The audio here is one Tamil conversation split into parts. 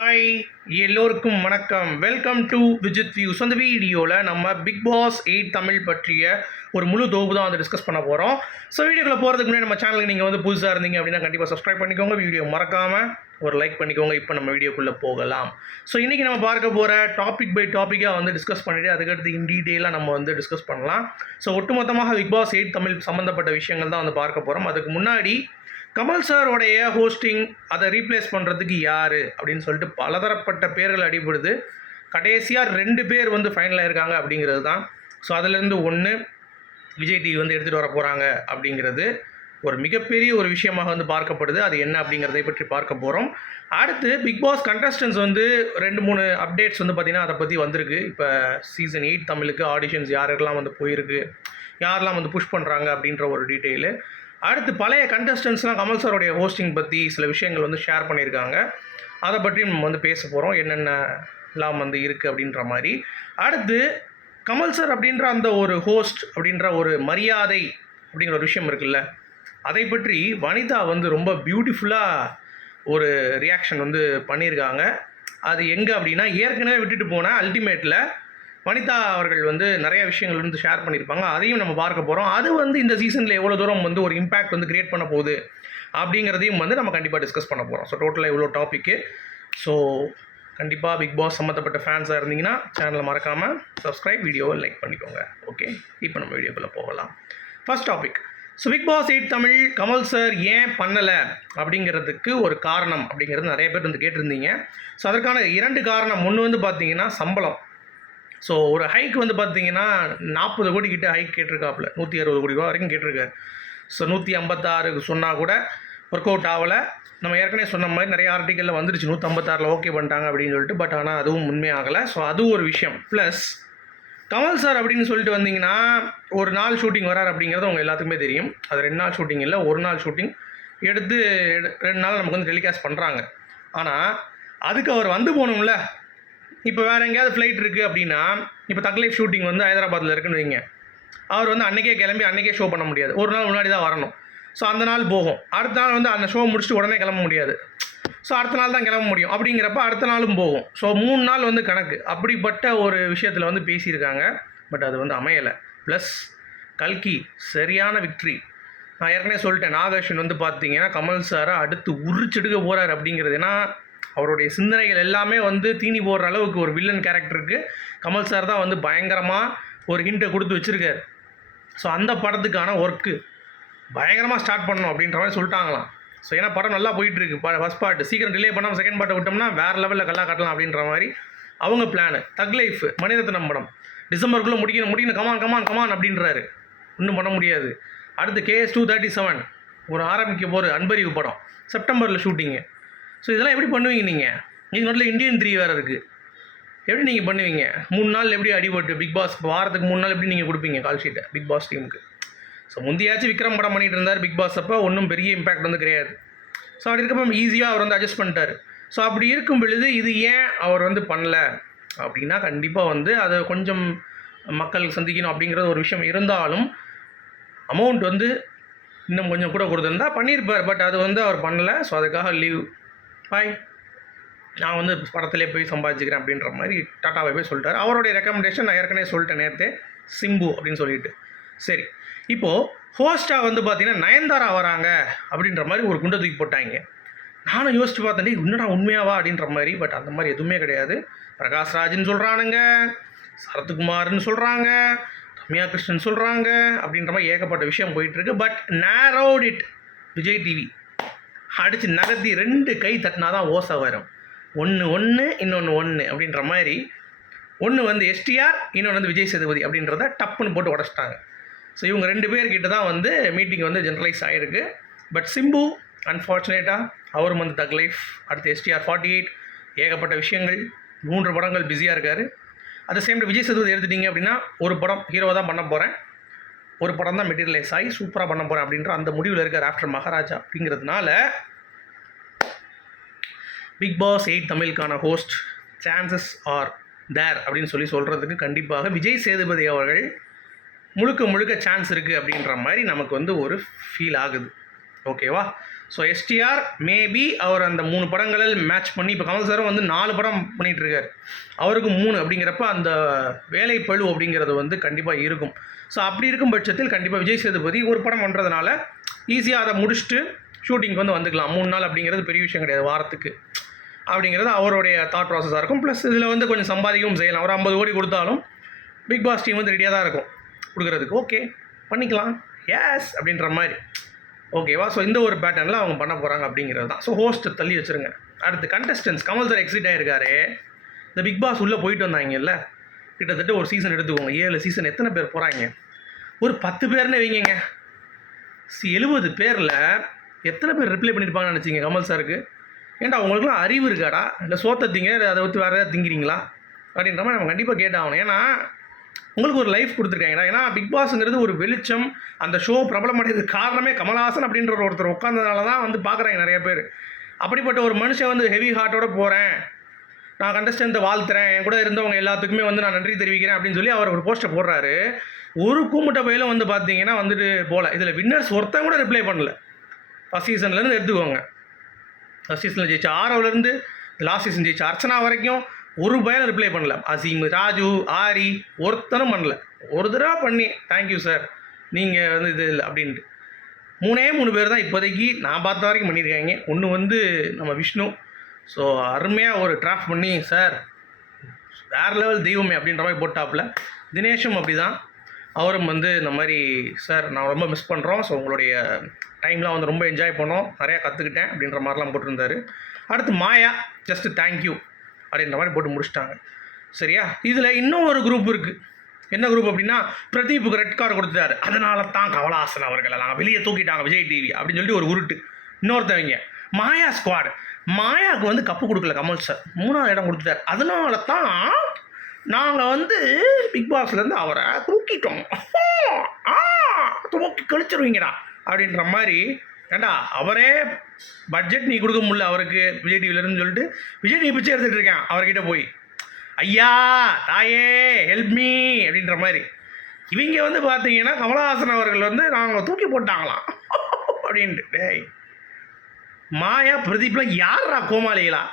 ஹாய், எல்லோருக்கும் வணக்கம். Welcome to Vijith views. அந்த வீடியோவில் நம்ம பிக் பாஸ் 8 தமிழ் பற்றிய ஒரு முழு தொகுப்பு தான் வந்து டிஸ்கஸ் பண்ண போகிறோம். ஸோ வீடியோக்குள்ள போகிறதுக்கு முன்னாடி நம்ம சேனலுக்கு நீங்கள் வந்து புதுசாக இருந்தீங்க அப்படின்னா கண்டிப்பாக சப்ஸ்கிரைப் பண்ணிக்கோங்க. வீடியோ மறக்காமல் ஒரு லைக் பண்ணிக்கோங்க. இப்போ நம்ம வீடியோக்குள்ளே போகலாம். ஸோ இன்றைக்கி நம்ம பார்க்க போகிற டாபிக் பை டாப்பிக்காக வந்து டிஸ்கஸ் பண்ணிவிட்டு அதுக்கடுத்து இன் டீட்டெயிலாக நம்ம வந்து டிஸ்கஸ் பண்ணலாம். ஸோ ஒட்டுமொத்தமாக பிக் பாஸ் 8 தமிழ் சம்மந்தப்பட்ட விஷயங்கள் தான் வந்து பார்க்க போகிறோம். அதுக்கு முன்னாடி கமல் சாரோடைய ஹோஸ்டிங் அதை ரீப்ளேஸ் பண்ணுறதுக்கு யார் அப்படின்னு சொல்லிட்டு பலதரப்பட்ட பேர்கள் அடிபடுது. கடைசியாக 2 பேர் வந்து ஃபைனலாக இருக்காங்க அப்படிங்கிறது தான். ஸோ அதிலேருந்து ஒன்று விஜய் டிவி வந்து எடுத்துகிட்டு வர போகிறாங்க அப்படிங்கிறது ஒரு மிகப்பெரிய ஒரு விஷயமாக வந்து பார்க்கப்படுது. அது என்ன அப்படிங்கிறதை பற்றி பார்க்க போகிறோம். அடுத்து பிக் பாஸ் கண்டஸ்டன்ஸ் வந்து 2-3 அப்டேட்ஸ் வந்து பார்த்திங்கன்னா அதை பற்றி வந்திருக்கு. இப்போ சீசன் 8 தமிழுக்கு ஆடிஷன்ஸ் யாரெல்லாம் வந்து போயிருக்கு, யாரெல்லாம் வந்து புஷ் பண்ணுறாங்க அப்படின்ற ஒரு டீட்டெயிலு. அடுத்து பழைய கண்டஸ்டன்ஸ்லாம் கமல் சாரோடைய ஹோஸ்டிங் பற்றி சில விஷயங்கள் வந்து ஷேர் பண்ணியிருக்காங்க. அதை பற்றி நம்ம வந்து பேச போகிறோம், என்னென்னலாம் வந்து இருக்குது அப்படின்ற மாதிரி. அடுத்து கமல் சார் அப்படின்ற அந்த ஒரு ஹோஸ்ட் அப்படின்ற ஒரு மரியாதை அப்படிங்கிற ஒரு விஷயம் இருக்குல்ல, அதை பற்றி வனிதா வந்து ரொம்ப பியூட்டிஃபுல்லாக ஒரு ரியாக்ஷன் வந்து பண்ணியிருக்காங்க. அது எங்கே அப்படின்னா, ஏற்கனவே விட்டுட்டு போன அல்டிமேட்டில் வனிதா அவர்கள் வந்து நிறைய விஷயங்கள் வந்து ஷேர் பண்ணியிருப்பாங்க. அதையும் நம்ம பார்க்க போகிறோம். அது வந்து இந்த சீசனில் எவ்வளோ தூரம் வந்து ஒரு இம்பேக்ட் வந்து கிரியேட் பண்ண போகுது அப்படிங்கிறதையும் வந்து நம்ம கண்டிப்பாக டிஸ்கஸ் பண்ண போகிறோம். ஸோ டோட்டலாக இவ்வளோ டாப்பிக்கு. ஸோ கண்டிப்பாக பிக் பாஸ் சம்மந்தப்பட்ட ஃபேன்ஸாக இருந்தீங்கன்னா சேனலை மறக்காமல் சப்ஸ்கிரைப், வீடியோவை லைக் பண்ணிக்கோங்க. ஓகே, இப்போ நம்ம வீடியோக்குள்ளே போகலாம். First topic. So Bigg Boss 8 Tamil Kamal sir ஏன் பண்ணலை அப்படிங்கிறதுக்கு ஒரு காரணம் அப்படிங்கிறது நிறைய பேர் வந்து கேட்டிருந்தீங்க. ஸோ அதற்கான 2 காரணம். ஒன்று வந்து பார்த்தீங்கன்னா சம்பளம். ஸோ ஒரு ஹைக் வந்து பார்த்தீங்கன்னா 40 கோடி கிட்ட ஹைக் கேட்டிருக்காப்புல, 160 கோடி ரூபா வரைக்கும் கேட்டிருக்காரு. ஸோ 156 சொன்னால் கூட ஒர்க் அவுட் ஆகலை. நம்ம ஏற்கனவே சொன்ன மாதிரி நிறைய ஆர்டிக்கலில் வந்துருச்சு 156 ஓகே பண்ணிட்டாங்க அப்படின்னு சொல்லிட்டு. பட் ஆனால் அதுவும் உண்மையாகலை. ஸோ அது ஒரு விஷயம். ப்ளஸ் கமல் சார் அப்படின்னு சொல்லிட்டு வந்தீங்கன்னா ஒரு நாள் ஷூட்டிங் வரார் அப்படிங்கிறது உங்கள் எல்லாத்துக்குமே தெரியும். அது 2 நாள் ஷூட்டிங் இல்லை, ஒரு நாள் ஷூட்டிங் எடுத்து 2 நாள் நமக்கு வந்து டெலிகாஸ்ட் பண்ணுறாங்க. ஆனால் அதுக்கு அவர் வந்து போகணும்ல. இப்போ வேறு எங்கேயாவது ஃப்ளைட் இருக்குது அப்படின்னா, இப்போ தக் லைஃப் ஷூட்டிங் வந்து ஹைதராபாத்தில் இருக்குன்னு வைங்க, அவர் வந்து அன்றைக்கே கிளம்பி அன்றைக்கே ஷோ பண்ண முடியாது. ஒரு நாள் முன்னாடி தான் வரணும். ஸோ அந்த நாள் போகும். அடுத்த நாள் வந்து அந்த ஷோ முடிச்சுட்டு உடனே கிளம்ப முடியாது. ஸோ அடுத்த நாள் தான் கிளம்ப முடியும். அப்படிங்கிறப்ப அடுத்த நாளும் போகும். ஸோ 3 நாள் வந்து கணக்கு. அப்படிப்பட்ட ஒரு விஷயத்தில் வந்து பேசியிருக்காங்க. பட் அது வந்து அமையலை. ப்ளஸ் கல்கி சரியான விக்ட்ரி. நான் ஏற்கனவே சொல்லிட்டேன், நாகார்ஜுன் வந்து பார்த்தீங்கன்னா கமல் சாரை அடுத்து உரிச்செடுக்க போகிறார் அப்படிங்கிறது. ஏன்னா அவருடைய சிந்தனைகள் எல்லாமே வந்து தீனி போடுற அளவுக்கு ஒரு வில்லன் கேரக்டருக்கு கமல் சார் தான் வந்து பயங்கரமாக ஒரு ஹிண்ட்டை கொடுத்து வச்சுருக்காரு. ஸோ அந்த படத்துக்கான ஒர்க்கு பயங்கரமாக ஸ்டார்ட் பண்ணணும் அப்படின்ற மாதிரி சொல்லிட்டாங்களாம். ஸோ ஏன்னா படம் நல்லா போயிட்டுருக்கு. ஃபஸ்ட் பார்ட் சீக்கிரம் டிலே பண்ணாமல் செகண்ட் பார்ட்டை விட்டோம்னா வேறு லெவலில் கல்லா காட்டலாம் அப்படின்ற மாதிரி அவங்க பிளானு. தக் லைஃப் மணிரத்னம் படம் டிசம்பருக்குள்ளே முடிக்கணும் கமான் அப்படின்றாரு. ஒன்றும் பண்ண முடியாது. அடுத்து KS 237 ஒரு ஆரம்பிக்க போகிற அன்பறிவு படம் செப்டம்பரில் ஷூட்டிங்கு. ஸோ இதெல்லாம் எப்படி பண்ணுவீங்க நீங்கள்? நீங்கள் நோட்டில் இந்தியன் 3 வேறு இருக்குது. எப்படி நீங்கள் பண்ணுவீங்க? 3 நாள் எப்படி அடிபட்டு பிக் பாஸ் வாரத்துக்கு 3 நாள் எப்படி நீங்கள் கொடுப்பீங்க கால் ஷீட்டை பிக் பாஸ் டீமுக்கு? ஸோ முந்தையாச்சும் விக்ரம் படம் பண்ணிகிட்டு இருந்தார் பிக் பாஸ். அப்போ ஒன்றும் பெரிய இம்பேக்ட் வந்து கிடையாது. ஸோ அப்படி இருக்கப்போ ஈஸியாக அவர் வந்து அட்ஜஸ்ட் பண்ணிட்டார். ஸோ அப்படி இருக்கும் பொழுது இது ஏன் அவர் வந்து பண்ணலை அப்படின்னா, கண்டிப்பாக வந்து அதை கொஞ்சம் மக்கள் சந்திக்கணும் அப்படிங்கிறது ஒரு விஷயம் இருந்தாலும் அமௌண்ட் வந்து இன்னும் கொஞ்சம் கூட கொடுத்துருந்தா பண்ணியிருப்பார். பட் அது வந்து அவர் பண்ணலை. ஸோ அதுக்காக லீவ் பாய், நான் வந்து படத்திலே போய் சம்பாதிச்சுக்கிறேன் அப்படின்ற மாதிரி டாட்டாவை போய் சொல்லிட்டார். அவருடைய ரெக்கமெண்டேஷன் நான் ஏற்கனவே சொல்லிட்டேன் நேரத்தே, சிம்பு அப்படின்னு சொல்லிட்டு. சரி, இப்போது ஹோஸ்ட்டாக வந்து பார்த்தீங்கன்னா நயன்தாரா வராங்க அப்படின்ற மாதிரி ஒரு குண்டை தூக்கி போட்டாங்க. நானும் யோசிச்சு பார்த்தேன், இன்னடா உண்மையாவா அப்படின்ற மாதிரி. பட் அந்த மாதிரி எதுவுமே கிடையாது. பிரகாஷ் ராஜ்னு சொல்கிறானுங்க, சரத்குமார்னு சொல்கிறாங்க, ரம்யா கிருஷ்ணன் சொல்கிறாங்க அப்படின்ற மாதிரி ஏகப்பட்ட விஷயம் போயிட்டுருக்கு. பட் நேரோட் இட் விஜய் டிவி அடித்து நகர்த்தி 2 கை தட்டினா தான் ஓசை வரும். ஒன்று இன்னொன்று அப்படின்ற மாதிரி. ஒன்று வந்து எஸ்டிஆர், இன்னொன்று வந்து விஜய் சேதுபதி அப்படின்றத டப்புன்னு போட்டு உடச்சிட்டாங்க. ஸோ இவங்க 2 பேர்கிட்ட தான் வந்து மீட்டிங் வந்து ஜென்ரலைஸ் ஆகிருக்கு. பட் சிம்பு அன்ஃபார்ச்சுனேட்டாக அவரும் வந்து தக் லைஃப், அடுத்து STR 48 ஏகப்பட்ட விஷயங்கள் 3 படங்கள் பிஸியாக இருக்கார். At the same time Vijay Sethupathi எடுத்துட்டிங்க அப்படின்னா ஒரு படம் ஹீரோவாக தான் பண்ண போகிறேன், ஒரு படம் தான் மெட்டீரியலைஸ் ஆகி சூப்பராக பண்ண போகிறேன் அப்படின்ற அந்த முடிவில் இருக்கார் ஆஃப்டர் மகாராஜா. அப்படிங்கிறதுனால பிக் பாஸ் 8 தமிழுக்கான ஹோஸ்ட் சான்சஸ் ஆர் தேர் அப்படின்னு சொல்கிறதுக்கு கண்டிப்பாக விஜய் சேதுபதி அவர்கள் முழுக்க சான்ஸ் இருக்குது அப்படின்ற மாதிரி நமக்கு வந்து ஒரு ஃபீல் ஆகுது. ஓகேவா? ஸோ எஸ்டிஆர் மேபி அவர் அந்த 3 படங்களில் மேட்ச் பண்ணி இப்போ கமல் சாரும் வந்து 4 படம் பண்ணிகிட்ருக்காரு, அவருக்கு 3 அப்படிங்கிறப்ப அந்த வேலை பழு அப்படிங்கிறது வந்து கண்டிப்பாக இருக்கும். ஸோ அப்படி இருக்கும் பட்சத்தில் கண்டிப்பாக விஜய் சேதுபதி ஒரு படம் பண்ணுறதுனால ஈஸியாக அதை முடிச்சுட்டு ஷூட்டிங்க்கு வந்து வந்துக்கலாம். 3 நாள் அப்படிங்கிறது பெரிய விஷயம் கிடையாது வாரத்துக்கு அப்படிங்கிறது அவருடைய தாட் ப்ராசஸாக இருக்கும். ப்ளஸ் இதில் வந்து கொஞ்சம் சம்பாதிக்கவும் செய்யலாம். ஒரு 50 கோடி கொடுத்தாலும் பிக் பாஸ் டீம் வந்து ரெடியாக தான் இருக்கும் கொடுக்குறதுக்கு. ஓகே பண்ணிக்கலாம் எஸ் அப்படின்ற மாதிரி ஓகேவா. ஸோ இந்த ஒரு பேட்டர்னில் அவங்க பண்ண போகிறாங்க அப்படிங்கிறது தான். ஸோ ஹோஸ்ட்டை தள்ளி வச்சுருங்க. அடுத்து கண்டஸ்டன்ஸ். கமல் சார் எக்ஸிட் ஆகிருக்காரு. இந்த பிக் பாஸ் உள்ளே போயிட்டு வந்தாங்கல்ல, கிட்டத்தட்ட ஒரு சீசன் எடுத்துக்கோங்க, 7 சீசன். எத்தனை பேர் போகிறாங்க? ஒரு 10 பேர்னு வைங்க. 70 பேரில் எத்தனை பேர் ரிப்ளை பண்ணியிருப்பாங்கன்னு நினச்சிங்க கமல் சாருக்கு? ஏன்டா உங்களுக்குலாம் அறிவு இருக்காடா, இல்லை சோத்தை திங்க அதை விட்டு வேறு ஏதாவது திங்கிறீங்களா அப்படின்ற மாதிரி நம்ம கண்டிப்பாக கேட்டாகணும். ஏன்னா உங்களுக்கு ஒரு லைஃப் கொடுத்துருக்காங்கடா. ஏன்னா பிக் பாஸுங்கிறது ஒரு வெளிச்சம். அந்த ஷோ பிரபலமடைறதுக்கு காரணமே கமல்ஹாசன் அப்படின்ற ஒருத்தர் உட்காந்ததுனால தான் வந்து பார்க்குறாங்க நிறைய பேர். அப்படிப்பட்ட ஒரு மனுஷன் வந்து ஹெவி ஹார்ட்டோடு போகிறேன், நான் கண்டஸ்டன்ட்டை வாழ்த்துறேன், என் கூட இருந்தவங்க எல்லாத்துக்குமே வந்து நான் நன்றி தெரிவிக்கிறேன் அப்படின்னு சொல்லி அவர் ஒரு போஸ்ட்டை போடுறாரு. ஒரு கூமுட்டை பயிலும் வந்து பார்த்தீங்கன்னா வந்துட்டு போகல. இதில் வின்னர்ஸ் ஒருத்தன் கூட ரிப்ளை பண்ணல. ஃபஸ்ட் சீசன்லேருந்து எடுத்துக்கோங்க. ஃபஸ்ட் சீசனில் ஜெயிச்ச ஆரவ்லேருந்து லாஸ்ட் சீசன் ஜெயிச்ச அர்ச்சனா வரைக்கும் ஒரு பயிலும் ரிப்ளை பண்ணல. அசீம், ராஜு, ஆரி ஒருத்தனும் பண்ணல. ஒரு தடவை பண்ணி தேங்க்யூ சார் நீங்கள் வந்து இது இல்லை அப்படின்ட்டு 3 பேர் தான் இப்போதைக்கு நான் பார்த்த வரைக்கும் பண்ணியிருக்காங்க. ஒன்று வந்து நம்ம விஷ்ணு. ஸோ அருமையாக ஒரு டிராஃப்ட் பண்ணி சார் வேறு லெவல் தெய்வமே அப்படின்ற மாதிரி போட்டாப்புல. தினேஷும் அப்படி தான், அவரும் வந்து இந்த மாதிரி சார் நான் ரொம்ப மிஸ் பண்ணுறோம், ஸோ உங்களுடைய டைம்லாம் வந்து ரொம்ப என்ஜாய் பண்ணோம், நிறையா கற்றுக்கிட்டேன் அப்படின்ற மாதிரிலாம் போட்டிருந்தாரு. அடுத்து மாயா ஜஸ்ட்டு தேங்க்யூ அப்படின்ற மாதிரி போட்டு முடிச்சிட்டாங்க. சரியா. இதில் இன்னும் ஒரு குரூப் இருக்குது. என்ன குரூப் அப்படின்னா, பிரதீப்புக்கு ரெட் கார்டு கொடுத்துட்டாரு, அதனால தான் கமல்ஹாசன் அவர்களெல்லாம் வெளியே தூக்கிட்டாங்க விஜய் டிவி அப்படின்னு சொல்லிட்டு ஒரு உருட்டு. இன்னொருத்தவங்க மாயா ஸ்குவாடு, மாயாவுக்கு வந்து கப்பு கொடுக்கல கமல் சார், 3ஆவது இடம் கொடுத்துட்டார், அதனால தான் நாங்கள் வந்து பிக் பாஸ்லேருந்து அவரை தூக்கிட்டோம், தூக்கி கழிச்சிருவீங்கடா அப்படின்ற மாதிரி. ஏண்டா அவரே பட்ஜெட் நீ கொடுக்க முடியல அவருக்கு விஜய் டிவிலேருந்து சொல்லிட்டு விஜய் டிவி பிச்சை எடுத்துகிட்டு இருக்கேன் அவர்கிட்ட போய், ஐயா தாயே ஹெல்ப் மீ அப்படின்ற மாதிரி. இவங்க வந்து பார்த்தீங்கன்னா கமல்ஹாசன் அவர்கள் வந்து நாங்கள் தூக்கி போட்டாங்களாம் அப்படின்ட்டு. டேய் மாயா பிரதீப்லாம் யாரா கோமாளிகளா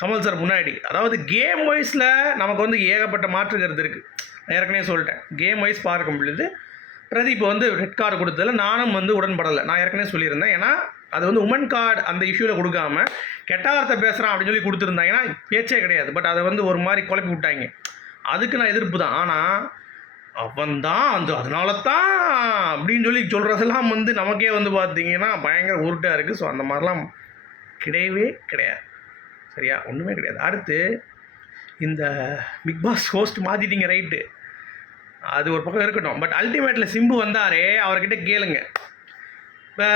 கமல் சார் முன்னாடி? அதாவது கேம் வைஸில் நமக்கு வந்து ஏகப்பட்ட மாற்று கருத்து இருக்குது. ஏற்கனவே சொல்லிட்டேன், கேம் வைஸ் பார்க்க முடியுது. பிரதீப் வந்து ரெட் கார்டு கொடுத்ததில் நானும் வந்து உடன்படலை. நான் ஏற்கனவே சொல்லியிருந்தேன். ஏன்னா அது வந்து உமன் கார்டு அந்த இஷ்யூவில் கொடுக்காம கெட்ட வார்த்தை பேசுகிறான் அப்படின்னு சொல்லி கொடுத்துருந்தாங்கன்னா பேச்சே கிடையாது. பட் அதை வந்து ஒரு மாதிரி குழப்பி விட்டாங்க. அதுக்கு நான் எதிர்ப்பு தான். ஆனால் அவன் தான் அந்த அதனால தான் அப்படின்னு சொல்லி சொல்கிறதெல்லாம் வந்து நமக்கே வந்து பார்த்தீங்கன்னா பயங்கர உருட்டாக இருக்குது. ஸோ அந்த மாதிரிலாம் கிடையவே கிடையாது. சரியா, ஒன்றுமே கிடையாது. அடுத்து இந்த பிக் பாஸ் ஹோஸ்ட் மாற்றிட்டீங்க, ரைட்டு, அது ஒரு பக்கம் இருக்கட்டும். பட் அல்டிமேட்டில் சிம்பு வந்தாரே, அவர்கிட்ட கேளுங்க. இப்போ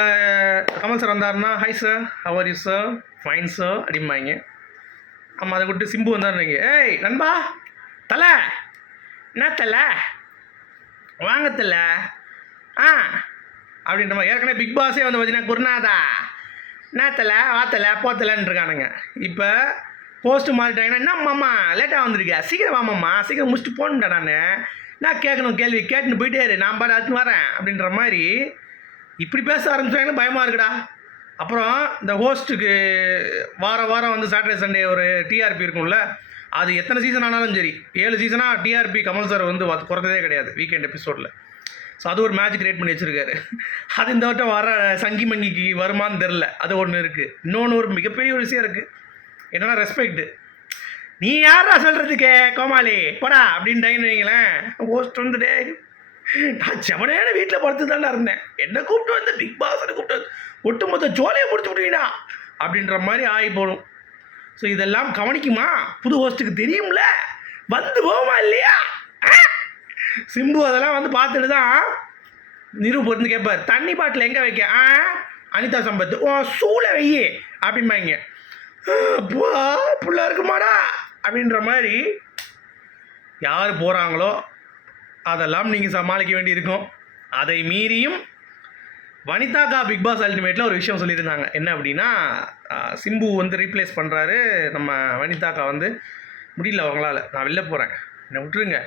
கமல் சார் வந்தாருன்னா high sir, how are you sir, fine sir அப்படிம்பாங்க. நம்ம அதை விட்டு சிம்பு வந்தாருங்க, ஏய் நண்பா தலை, என்ன தலை வாங்க தலை அப்படின்ற மாதிரி. ஏற்கனவே பிக் பாஸே வந்து பார்த்தீங்கன்னா குருநாதா என்ன தலை வாத்தலை போத்தலைன்னு இருக்கானுங்க. இப்போ போஸ்ட்டு மாறிட்டாங்கன்னா என்ன மாமா லேட்டாக வந்திருக்கேன், சீக்கிரம் வாமாம்மா, சீக்கிரம் முடிச்சுட்டு போகணுண்டா, நான் கேட்கணும் கேள்வி கேட்டுன்னு போயிட்டே இரு, நான் பாட்டு அதுக்கு வரேன் அப்படின்ற மாதிரி இப்படி பேச ஆரம்பிச்சாங்கன்னா பயமாக இருக்குடா. அப்புறம் இந்த ஹோஸ்ட்டுக்கு வாரம் வந்து சாட்டர்டே சண்டே ஒரு டிஆர்பி இருக்கும்ல, அது எத்தனை சீசன் ஆனாலும் சரி, 7 சீசனாக டிஆர்பி கமல் சார் வந்து குறைஞ்சதே கிடையாது வீக்கெண்ட் எபிசோடில். ஸோ அது ஒரு மேஜிக் கிரியேட் பண்ணி வச்சுருக்காரு. அது இந்த வட்டம் வர சங்கி மங்கிக்கு வருமானு தெரில, அது ஒன்று இருக்குது. இன்னொன்று ஒரு மிகப்பெரிய ஒரு விஷயம் இருக்குது, என்னென்னா ரெஸ்பெக்டு. நீ யாரா சொல்கிறதுக்கு கோமாளி போடா அப்படின்ட்டாங்கன்னு வைங்களேன். ஹோஸ்ட் வந்துட்டே நான் செவனேன வீட்டில் படுத்து தானே இருந்தேன், என்னை கூப்பிட்டு வந்து பிக் பாஸ் கூப்பிட்டு வந்து ஒட்டுமொத்த ஜோலியை முடிச்சு விட்டுவீடா அப்படின்ற மாதிரி ஆகி போடும். ஸோ இதெல்லாம் கவனிக்குமா புது ஹோஸ்ட்டுக்கு தெரியும்ல, வந்து போமா இல்லையா? சிம்பு அதெல்லாம் வந்து பார்த்துட்டு தான் நிரூப் வந்து கேட்பார், தண்ணி பாட்டில் எங்கே வைக்க? அனிதா சம்பத் ஓ சூளை வெய்யே அப்படிம்பாங்க. அப்பா புள்ள இருக்குமாடா அப்படின்ற மாதிரி யார் போகிறாங்களோ அதெல்லாம் நீங்கள் சமாளிக்க வேண்டியிருக்கும். அதை மீறியும் வனிதாக்கா பிக் பாஸ் அல்டிமேட்டில் ஒரு விஷயம் சொல்லியிருந்தாங்க. என்ன அப்படின்னா, சிம்பு வந்து ரீப்ளேஸ் பண்ணுறாரு நம்ம வனிதாக்கா வந்து முடியல அவங்களால, நான் வெளில போகிறேன் என்னை விட்டுருங்க,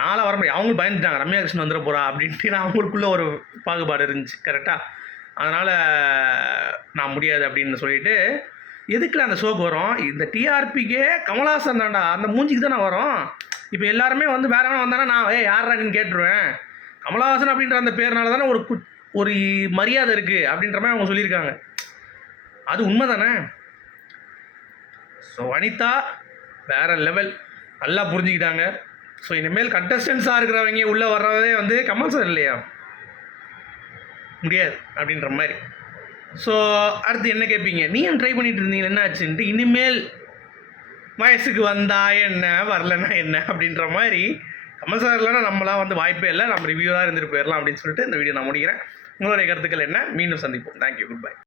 நாளாக வர முடியும். அவங்களும் பயந்துட்டாங்க, ரம்யா கிருஷ்ணன் வந்துட போகிறா அப்படின்ட்டு. நான் அவங்களுக்குள்ளே ஒரு பாகுபாடு இருந்துச்சு கரெக்டாக. அதனால் நான் முடியாது அப்படின்னு சொல்லிட்டு எதுக்குல அந்த ஷோக்கு வரோம்? இந்த டிஆர்பிக்கே கமல்ஹாசன் தான்டா, அந்த மூஞ்சிக்கு தானே வரும். இப்போ எல்லாருமே வந்து வேற எவனா வந்தானா நான் யாரா நீன்னு கேட்டுருவேன். கமல்ஹாசன் அப்படின்ற அந்த பேர்னால தானே ஒரு மரியாதை இருக்குது அப்படின்ற மாதிரி அவங்க சொல்லியிருக்காங்க. அது உண்மை தானே? ஸோ வனிதா வேறு லெவல், நல்லா புரிஞ்சுக்கிட்டாங்க. ஸோ இனிமேல் கண்டஸ்டன்ஸாக இருக்கிறவங்க உள்ளே வர்றதே வந்து கமல் சார் இல்லையா, முடியாது அப்படின்ற மாதிரி. ஸோ அடுத்து என்ன கேட்பீங்க, நீ ஏன் ட்ரை பண்ணிட்டு இருந்தீங்க என்ன ஆச்சுன்ட்டு. இனிமேல் வயசுக்கு வந்தா என்ன, வரலன்னா என்ன அப்படின்ற மாதிரி. கமல் சார் இல்லைன்னா நம்மளாம் வந்து வாய்ப்பே இல்லை, நம்ம ரிவ்யூவாக இருந்துட்டு போயிடலாம் அப்படின்னு சொல்லிட்டு இந்த வீடியோ நான் முடிக்கிறேன். உங்களுடைய கருத்துக்கள் என்ன? மீண்டும் சந்திப்போம். Thank you, good bye.